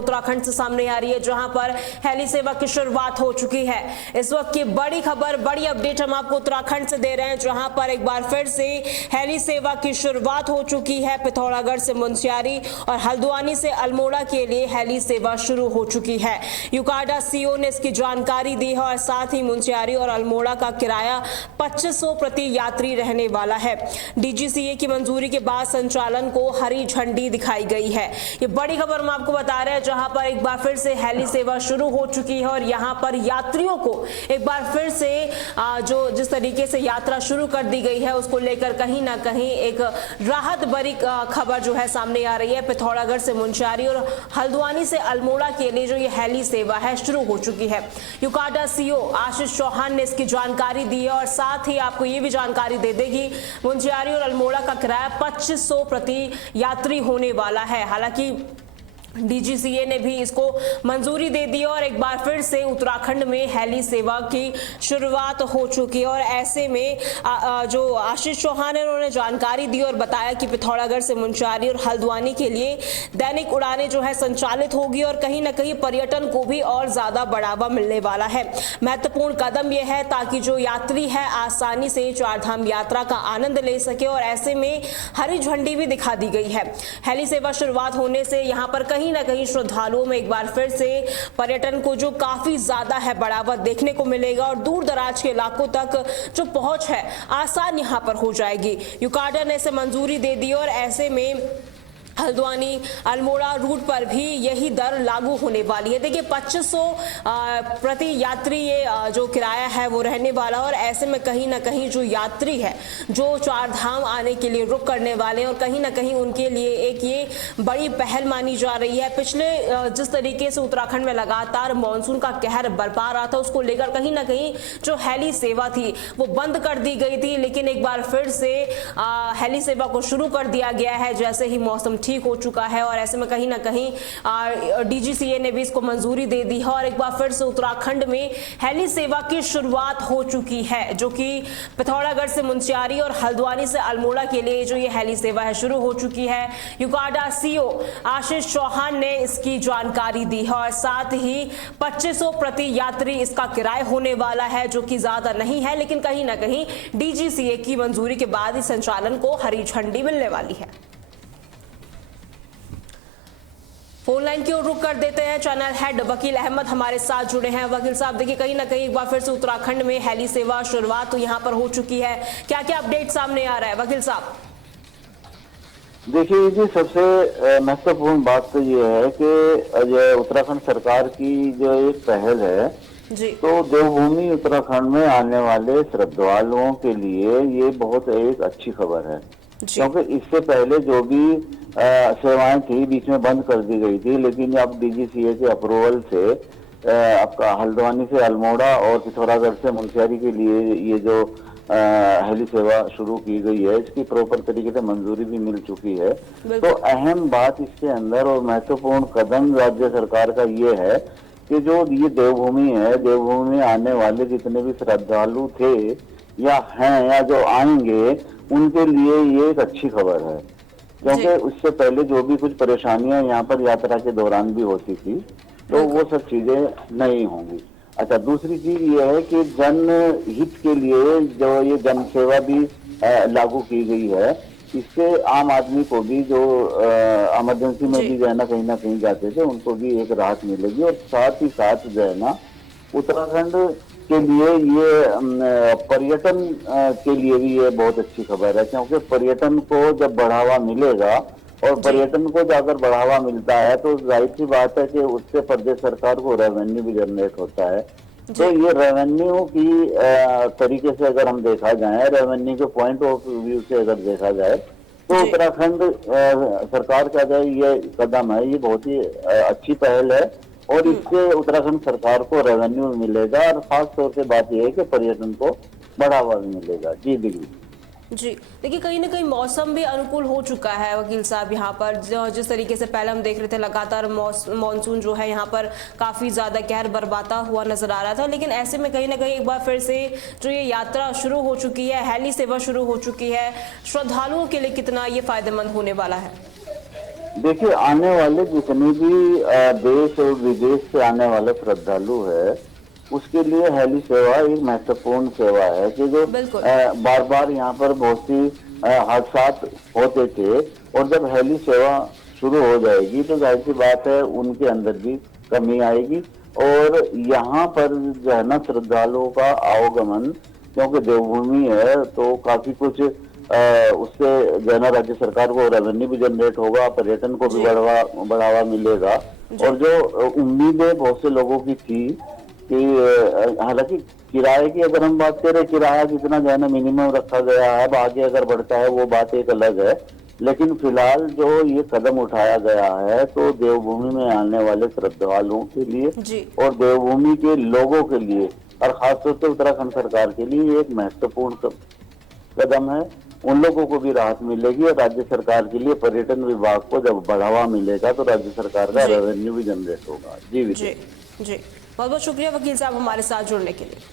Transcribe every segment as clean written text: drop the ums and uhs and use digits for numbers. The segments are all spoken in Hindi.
उत्तराखंड से सामने आ रही है, जहां पर हेली सेवा की शुरुआत हो चुकी है। इस वक्त की बड़ी खबर, बड़ी अपडेट हम आपको उत्तराखंड से दे रहे हैं, जहां पर एक बार फिर से हेली सेवा की शुरुआत हो चुकी है। पिथौरागढ़ से मुनस्यारी और हल्द्वानी से अल्मोड़ा के लिए हेली सेवा शुरू हो चुकी है। यूकाडा सीओ ने इसकी जानकारी दी है और साथ ही मुनस्यारी और अल्मोड़ा का किराया 2500 प्रति यात्री रहने वाला है। डीजीसीए की मंजूरी के बाद संचालन को हरी झंडी दिखाई गई है। ये बड़ी खबर हम आपको बता रहे हैं, जहां पर एक बार फिर से हेली सेवा शुरू हो चुकी है और यहां पर यात्रियों को एक बार फिर से जो जिस तरीके से यात्रा शुरू कर दी गई है, उसको लेकर कहीं ना कहीं एक राहत भरी खबर जो है सामने आ रही है। पिथौरागढ़ से मुनस्यारी और हल्द्वानी से अल्मोड़ा के लिए जो ये हेली सेवा है शुरू हो चुकी है। यूकाडा सीओ आशीष चौहान ने इसकी जानकारी दी है और साथ ही आपको ये भी जानकारी दे देगी, मुनस्यारी और अल्मोड़ा का किराया 2500 प्रति यात्री होने वाला है। हालांकि डीजीसीए ने भी इसको मंजूरी दे दी और एक बार फिर से उत्तराखंड में हेली सेवा की शुरुआत हो चुकी है। और ऐसे में जो आशीष चौहान है, उन्होंने जानकारी दी और बताया कि पिथौरागढ़ से मुनस्यारी और हल्द्वानी के लिए दैनिक उड़ानें जो है संचालित होगी और कहीं ना कहीं पर्यटन को भी और ज्यादा बढ़ावा मिलने वाला है। महत्वपूर्ण कदम यह है ताकि जो यात्री है आसानी से चारधाम यात्रा का आनंद ले सके और ऐसे में हरी झंडी भी दिखा दी गई है। हेली सेवा शुरुआत होने से यहाँ पर कहीं ना कहीं श्रद्धालुओं में एक बार फिर से पर्यटन को जो काफी ज्यादा है बढ़ावा देखने को मिलेगा और दूर दराज के इलाकों तक जो पहुंच है आसान यहां पर हो जाएगी। यूकाडा ने इसे मंजूरी दे दी और ऐसे में हल्द्वानी अल्मोड़ा रूट पर भी यही दर लागू होने वाली है। देखिए 2500 प्रति यात्री ये जो किराया है वो रहने वाला और ऐसे में कहीं ना कहीं जो यात्री है जो चार धाम आने के लिए रुक करने वाले हैं और कहीं ना कहीं उनके लिए एक ये बड़ी पहल मानी जा रही है। पिछले जिस तरीके से उत्तराखंड में लगातार मानसून का कहर बरपा रहा था, उसको लेकर कहीं ना कहीं जो हेली सेवा थी वो बंद कर दी गई थी, लेकिन एक बार फिर से हेली सेवा को शुरू कर दिया गया है जैसे ही मौसम ठीक हो चुका है। और ऐसे में कहीं ना कहीं डीजीसीए ने भी इसको मंजूरी दे दी है और एक बार फिर से उत्तराखंड में हेली सेवा की शुरुआत हो चुकी है, जो कि पिथौरागढ़ से मुनस्यारी और हल्द्वानी से अल्मोड़ा के लिए जो ये हेली सेवा है शुरू हो चुकी है। यूकाडा सीओ आशीष चौहान ने इसकी जानकारी दी है और साथ ही 2500 प्रति यात्री इसका किराया होने वाला है, जो कि ज्यादा नहीं है, लेकिन कहीं ना कहीं डीजीसीए की मंजूरी के बाद इस संचालन को हरी झंडी मिलने वाली है। फोन लाइन की ओर रुक कर देते हैं। चैनल हेड वकील अहमद हमारे साथ जुड़े हैं। वकील साहब, देखिए कहीं ना कहीं एक बार फिर से उत्तराखंड में हेली सेवा शुरुआत तो यहाँ पर हो चुकी है, क्या क्या अपडेट सामने आ रहा है वकील साहब? देखिए जी, सबसे महत्वपूर्ण बात तो ये है कि उत्तराखंड सरकार की जो एक पहल है जी, तो देवभूमि उत्तराखंड में आने वाले श्रद्धालुओं के लिए ये बहुत एक अच्छी खबर है, क्योंकि इससे पहले जो भी सेवाएं थी बीच में बंद कर दी गई थी, लेकिन अब डीजीसीए के अप्रूवल से आपका हल्द्वानी से अल्मोड़ा और पिथौरागढ़ से मुनस्यारी के लिए ये जो हेली सेवा शुरू की गई है, इसकी प्रॉपर तरीके से मंजूरी भी मिल चुकी है। तो अहम बात इसके अंदर और महत्वपूर्ण कदम राज्य सरकार का ये है कि जो ये देवभूमि है, देवभूमि में आने वाले जितने भी श्रद्धालु थे या हैं या जो आएंगे, उनके लिए ये एक अच्छी खबर है, क्योंकि उससे पहले जो भी कुछ परेशानियां यहाँ पर यात्रा के दौरान भी होती थी तो वो सब चीजें नहीं होंगी। अच्छा, दूसरी चीज ये है कि जन हित के लिए जो ये जन सेवा भी लागू की गई है, इससे आम आदमी को भी जो इमरजेंसी में भी जो है ना कहीं जाते थे उनको भी एक राहत मिलेगी और साथ ही साथ जो है ना उत्तराखंड के लिए ये पर्यटन के लिए भी ये बहुत अच्छी खबर है, क्योंकि पर्यटन को जब बढ़ावा मिलेगा और पर्यटन को अगर बढ़ावा मिलता है तो जाहिर सी बात है कि उससे प्रदेश सरकार को रेवेन्यू भी जनरेट होता है। तो ये रेवेन्यू की तरीके से अगर हम देखा जाए, रेवेन्यू के पॉइंट ऑफ व्यू से अगर देखा जाए तो उत्तराखंड सरकार का जो ये कदम है ये बहुत ही अच्छी पहल है और इससे उत्तराखंड सरकार को रेवेन्यू मिलेगा और खास तौर से बात यह है कि पर्यटन को बढ़ावा भी मिलेगा। जी बिल्कुल जी, देखिए कहीं ना कहीं मौसम भी अनुकूल हो चुका है वकील साहब। यहाँ पर जिस तरीके से पहले हम देख रहे थे लगातार मॉनसून जो है यहाँ पर काफ़ी ज़्यादा कहर बरपाता हुआ नजर आ रहा था, लेकिन ऐसे में कहीं ना कहीं एक बार फिर से जो ये यात्रा शुरू हो चुकी है, हेली सेवा शुरू हो चुकी है, श्रद्धालुओं के लिए कितना ये फायदेमंद होने वाला है? देखिए, आने वाले जितने भी देश और विदेश से आने वाले श्रद्धालु है, उसके लिए हेली सेवा एक महत्वपूर्ण सेवा है कि जो बिल्कुल। बार बार यहाँ पर बहुत सी हादसा होते थे, और जब हेली सेवा शुरू हो जाएगी तो जाहिर सी बात है उनके अंदर भी कमी आएगी, और यहाँ पर जो है ना श्रद्धालुओं का आवागमन, क्योंकि देवभूमि है तो काफी कुछ उससे जो है ना राज्य सरकार को रेवेन्यू भी जनरेट होगा, पर्यटन को भी बढ़ावा मिलेगा। और जो उम्मीदें बहुत से लोगों की थी कि हालांकि किराए की अगर हम बात करें, किराया जितना जो है ना मिनिमम रखा गया है, आगे अगर बढ़ता है वो बात एक अलग है, लेकिन फिलहाल जो ये कदम उठाया गया है तो देवभूमि में आने वाले श्रद्धालुओं के लिए और देवभूमि के लोगों के लिए, और खासतौर से उत्तराखंड सरकार के लिए एक महत्वपूर्ण कदम है। उन लोगों को भी राहत मिलेगी, और राज्य सरकार के लिए पर्यटन विभाग को जब बढ़ावा मिलेगा तो राज्य सरकार का रेवेन्यू भी जनरेट होगा। जी जी जी, बहुत बहुत शुक्रिया वकील साहब हमारे साथ जुड़ने के लिए।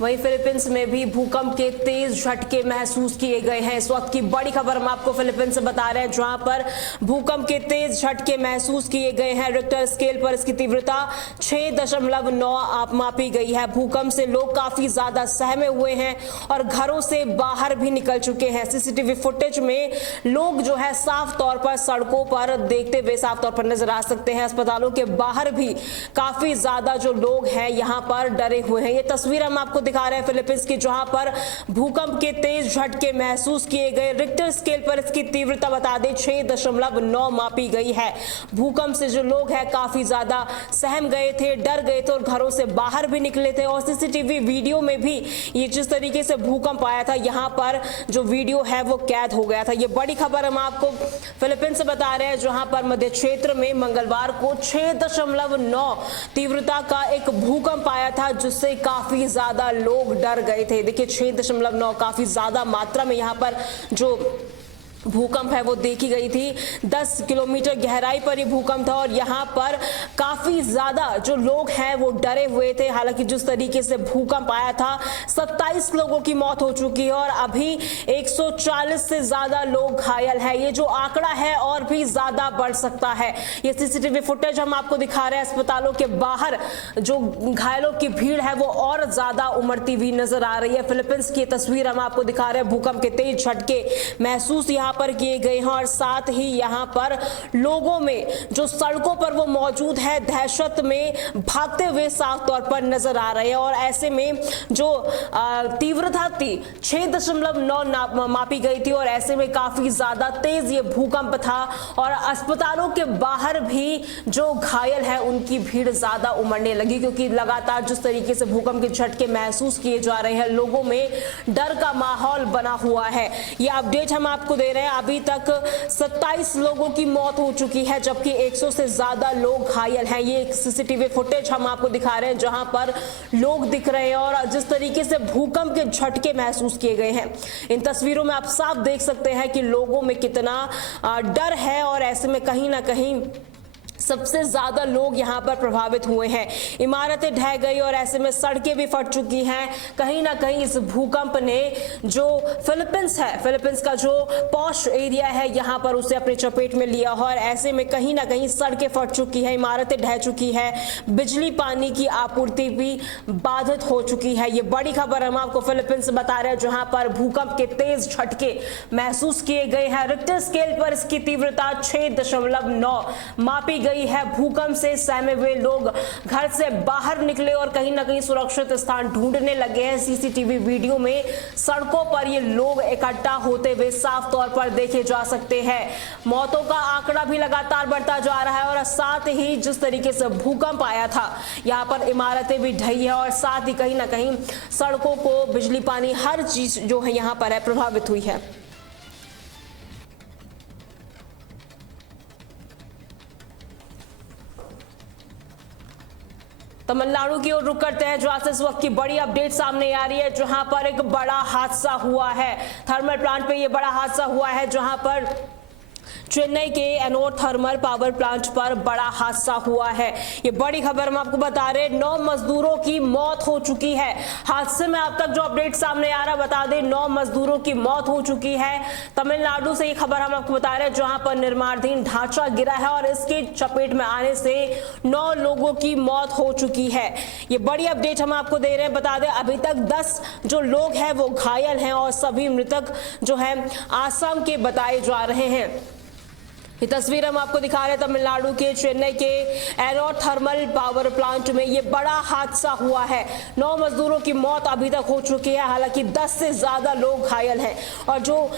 वहीं फिलीपींस में भी भूकंप के तेज झटके महसूस किए गए हैं। इस वक्त की बड़ी खबर हम आपको फिलीपींस से बता रहे हैं, जहां पर भूकंप के तेज झटके महसूस किए गए हैं। रिक्टर स्केल पर इसकी तीव्रता 6.9 मापी गई है। भूकंप से लोग काफी ज्यादा सहमे हुए हैं और घरों से बाहर भी निकल चुके हैं। सीसीटीवी फुटेज में लोग जो है साफ तौर पर सड़कों पर देखते हुए साफ तौर पर नजर आ सकते हैं। अस्पतालों के बाहर भी काफी ज्यादा जो लोग हैं यहाँ पर डरे हुए हैं। ये तस्वीर हम आपको दिखा रहे हैं फिलीपींस की, जहां पर भूकंप के तेज झटके महसूस किए गए। रिक्टर स्केल पर इसकी तीव्रता बता दें 6.9 मापी गई है। भूकंप से जो लोग हैं काफी ज्यादा सहम गए थे, डर गए थे और घरों से बाहर भी निकले थे। और सीसीटीवी वीडियो में भी ये जिस तरीके से भूकंप आया था, यहाँ पर जो वीडियो है वो कैद हो गया था। ये बड़ी खबर हम आपको फिलीपींस से बता रहे हैं, जहां पर मध्य क्षेत्र में मंगलवार को 6.9 तीव्रता का एक भूकंप आया था, जिससे काफी ज्यादा लोग डर गए थे। देखिए 6.9 काफी ज्यादा मात्रा में यहाँ पर जो भूकंप है वो देखी गई थी। 10 किलोमीटर गहराई पर ये भूकंप था और यहाँ पर काफी ज्यादा जो लोग हैं वो डरे हुए थे। हालांकि जिस तरीके से भूकंप आया था, 27 लोगों की मौत हो चुकी है और अभी 140 से ज्यादा लोग घायल है। ये जो आंकड़ा है और भी ज्यादा बढ़ सकता है। ये सीसीटीवी फुटेज हम आपको दिखा रहे हैं। अस्पतालों के बाहर जो घायलों की भीड़ है वो और ज्यादा उमड़ती हुई नजर आ रही है। फिलीपींस की तस्वीर हम आपको दिखा रहे हैं। भूकंप के तेज झटके महसूस यहाँ पर किए गए हैं और साथ ही यहाँ पर लोगों में जो सड़कों पर वो मौजूद है, दहशत में भागते हुए साफ तौर पर नजर आ रहे हैं। और ऐसे में जो तीव्रता थी 6.9 मापी गई थी और ऐसे में काफी ज्यादा तेज ये भूकंप था और अस्पतालों के बाहर भी जो घायल है उनकी भीड़ ज्यादा उमड़ने लगी, क्योंकि लगातार जिस तरीके से भूकंप के झटके महसूस किए जा रहे हैं, लोगों में डर का माहौल बना हुआ है। ये अपडेट हम आपको दे रहे हैं। अभी तक 27 लोगों की मौत हो चुकी है, जबकि 100 से ज्यादा लोग घायल हैं। ये सीसीटीवी फुटेज हम आपको दिखा रहे हैं, जहां पर लोग दिख रहे हैं और जिस तरीके से भूकंप के झटके महसूस किए गए हैं, इन तस्वीरों में आप साफ देख सकते हैं कि लोगों में कितना डर है। और ऐसे में कहीं ना कहीं सबसे ज्यादा लोग यहां पर प्रभावित हुए हैं। इमारतें ढह गई और ऐसे में सड़कें भी फट चुकी हैं। कहीं ना कहीं इस भूकंप ने जो फिलीपींस है, फिलीपींस का जो पॉश एरिया है, यहां पर उसे अपने चपेट में लिया और ऐसे में कहीं ना कहीं सड़कें फट चुकी है, इमारतें ढह चुकी है, बिजली पानी की आपूर्ति भी बाधित हो चुकी है। ये बड़ी खबर हम आपको फिलीपींस से बता रहे हैं, जहां पर भूकंप के तेज झटके महसूस किए गए हैं। रिक्टर स्केल पर इसकी तीव्रता 6.9 मापी गई है। भूकंप से सहमे हुए लोग घर से बाहर निकले और कहीं ना कहीं सुरक्षित स्थान ढूंढने लगे हैं। सीसीटीवी वीडियो में सड़कों पर ये लोग इकट्ठा होते हुए साफ तौर पर देखे जा सकते हैं। मौतों का आंकड़ा भी लगातार बढ़ता जा रहा है और साथ ही जिस तरीके से भूकंप आया था, यहाँ पर इमारतें भी ढही है और साथ ही कहीं ना कहीं सड़कों को बिजली पानी हर चीज जो है यहाँ पर है प्रभावित हुई है। तमिलनाडु की ओर रुक करते हैं, जहां से इस वक्त की बड़ी अपडेट सामने आ रही है, जहां पर एक बड़ा हादसा हुआ है। थर्मल प्लांट पे ये बड़ा हादसा हुआ है, जहां पर चेन्नई के एनोर थर्मल पावर प्लांट पर बड़ा हादसा हुआ है। ये बड़ी खबर हम आपको बता रहे, 9 मजदूरों की मौत हो चुकी है। हादसे में अब तक जो अपडेट सामने आ रहा, बता दें 9 मजदूरों की मौत हो चुकी है। तमिलनाडु से ये खबर हम आपको बता रहे हैं, जहां पर निर्माणाधीन ढांचा गिरा है और इसके चपेट में आने से 9 लोगों की मौत हो चुकी है। ये बड़ी अपडेट हम आपको दे रहे हैं। बता दें अभी तक 10 जो लोग हैं वो घायल हैं और सभी मृतक जो है आसाम के बताए जा रहे हैं। ये तस्वीर हम आपको दिखा रहे हैं तमिलनाडु के चेन्नई के एनोर थर्मल पावर प्लांट में ये बड़ा हादसा हुआ है। 9 मजदूरों की मौत अभी तक हो चुकी है, हालांकि 10 से ज्यादा लोग घायल हैं और जो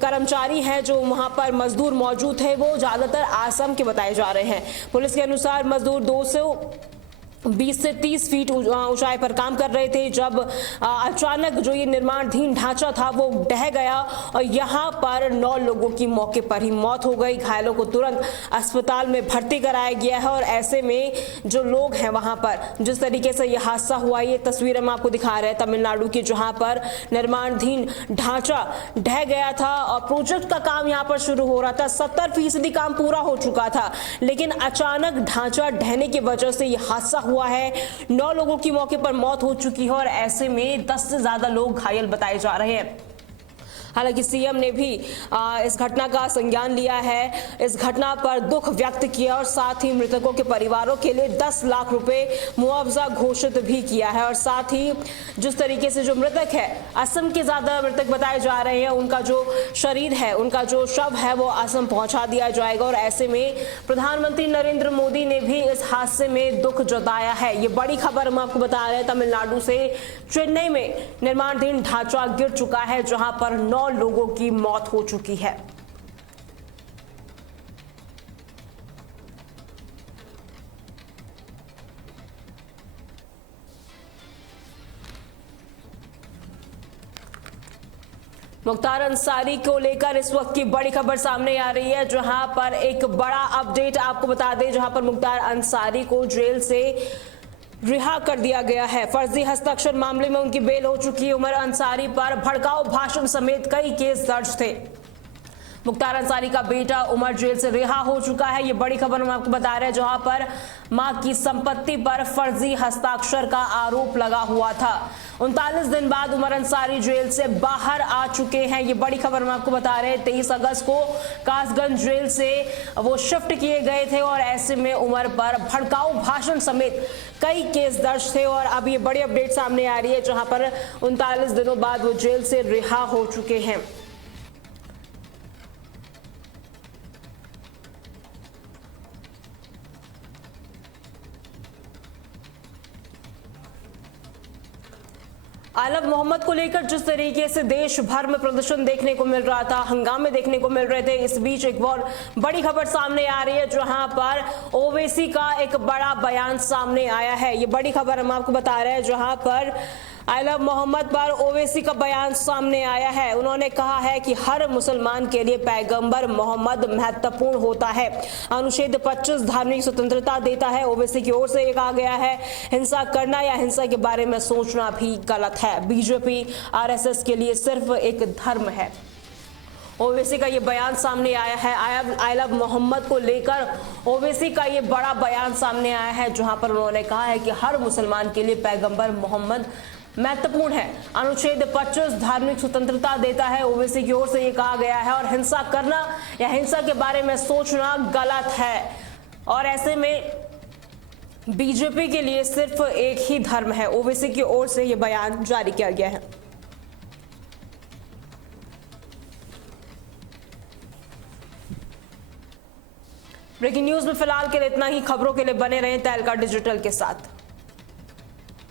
कर्मचारी हैं जो वहां पर मजदूर मौजूद थे वो ज्यादातर आसाम के बताए जा रहे हैं। पुलिस के अनुसार मजदूर 220 से 30 फीट ऊंचाई पर काम कर रहे थे जब अचानक जो ये निर्माणाधीन ढांचा था वो ढह गया और यहाँ पर 9 लोगों की मौके पर ही मौत हो गई। घायलों को तुरंत अस्पताल में भर्ती कराया गया है और ऐसे में जो लोग हैं वहां पर जिस तरीके से यह हादसा हुआ, ये तस्वीर हम आपको दिखा रहे हैं तमिलनाडु की, जहां पर निर्माणाधीन ढांचा ढह गया था और प्रोजेक्ट का काम यहाँ पर शुरू हो रहा था। 70% काम पूरा हो चुका था, लेकिन अचानक ढांचा ढहने की वजह से यह हादसा हुआ है। 9 लोगों की मौके पर मौत हो चुकी है और ऐसे में 10 से ज्यादा लोग घायल बताए जा रहे हैं। हालांकि सीएम ने भी इस घटना का संज्ञान लिया है, इस घटना पर दुख व्यक्त किया और साथ ही मृतकों के परिवारों के लिए 10 लाख रुपए मुआवजा घोषित भी किया है। और साथ ही जिस तरीके से जो मृतक है, असम के ज्यादा मृतक बताए जा रहे हैं, उनका जो शरीर है, उनका जो शव है वो असम पहुंचा दिया जाएगा। और ऐसे में प्रधानमंत्री नरेंद्र मोदी ने भी इस हादसे में दुख जताया है। ये बड़ी खबर हम आपको बता रहे हैं तमिलनाडु से। चेन्नई में निर्माणाधीन ढांचा गिर चुका है जहां पर 9 लोगों की मौत हो चुकी है। मुख्तार अंसारी को लेकर इस वक्त की बड़ी खबर सामने आ रही है, जहां पर एक बड़ा अपडेट आपको बता दें, जहां पर मुख्तार अंसारी को जेल से रिहा कर दिया गया है। फर्जी हस्ताक्षर मामले में उनकी बेल हो चुकी है। उमर अंसारी पर भड़काऊ भाषण समेत कई केस दर्ज थे। मुख्तार अंसारी का बेटा उमर जेल से रिहा हो चुका है। ये बड़ी खबर हम आपको बता रहे हैं, जहां पर मां की संपत्ति पर फर्जी हस्ताक्षर का आरोप लगा हुआ था। 39 दिन बाद उमर अंसारी जेल से बाहर आ चुके हैं। ये बड़ी खबर हम आपको बता रहे हैं। 23 अगस्त को कासगंज जेल से वो शिफ्ट किए गए थे और ऐसे में उमर पर भड़काऊ भाषण समेत कई केस दर्ज थे। और अब ये बड़ी अपडेट सामने आ रही है, जहां पर 39 दिनों बाद वो जेल से रिहा हो चुके हैं। आलम मोहम्मद को लेकर जिस तरीके से देश भर में प्रदर्शन देखने को मिल रहा था, हंगामे देखने को मिल रहे थे, इस बीच एक बहुत बड़ी खबर सामने आ रही है, जहां पर ओवैसी का एक बड़ा बयान सामने आया है। ये बड़ी खबर हम आपको बता रहे हैं, जहां पर आलम मोहम्मद पर ओवैसी का बयान सामने आया है। उन्होंने कहा है कि हर मुसलमान के लिए पैगंबर मोहम्मद महत्वपूर्ण होता है। अनुच्छेद 25 धार्मिक स्वतंत्रता देता है। ओवैसी की ओर से ये कहा गया है, हिंसा करना या हिंसा के बारे में सोचना भी गलत है। बीजेपी आरएसएस के लिए सिर्फ एक धर्म है। ओवैसी का ये बयान सामने आया है। आलम मोहम्मद को लेकर ओवैसी का ये बड़ा बयान सामने आया है, जहां पर उन्होंने कहा है कि हर मुसलमान के लिए पैगंबर मोहम्मद महत्वपूर्ण है। अनुच्छेद 25 धार्मिक स्वतंत्रता देता है। ओवैसी की ओर से ये कहा गया है और हिंसा करना या हिंसा के बारे में सोचना गलत है। और ऐसे में बीजेपी के लिए सिर्फ एक ही धर्म है। ओवैसी की ओर से यह बयान जारी किया गया है। ब्रेकिंग न्यूज में फिलहाल के लिए इतना ही। खबरों के लिए बने रहें तहलका डिजिटल के साथ।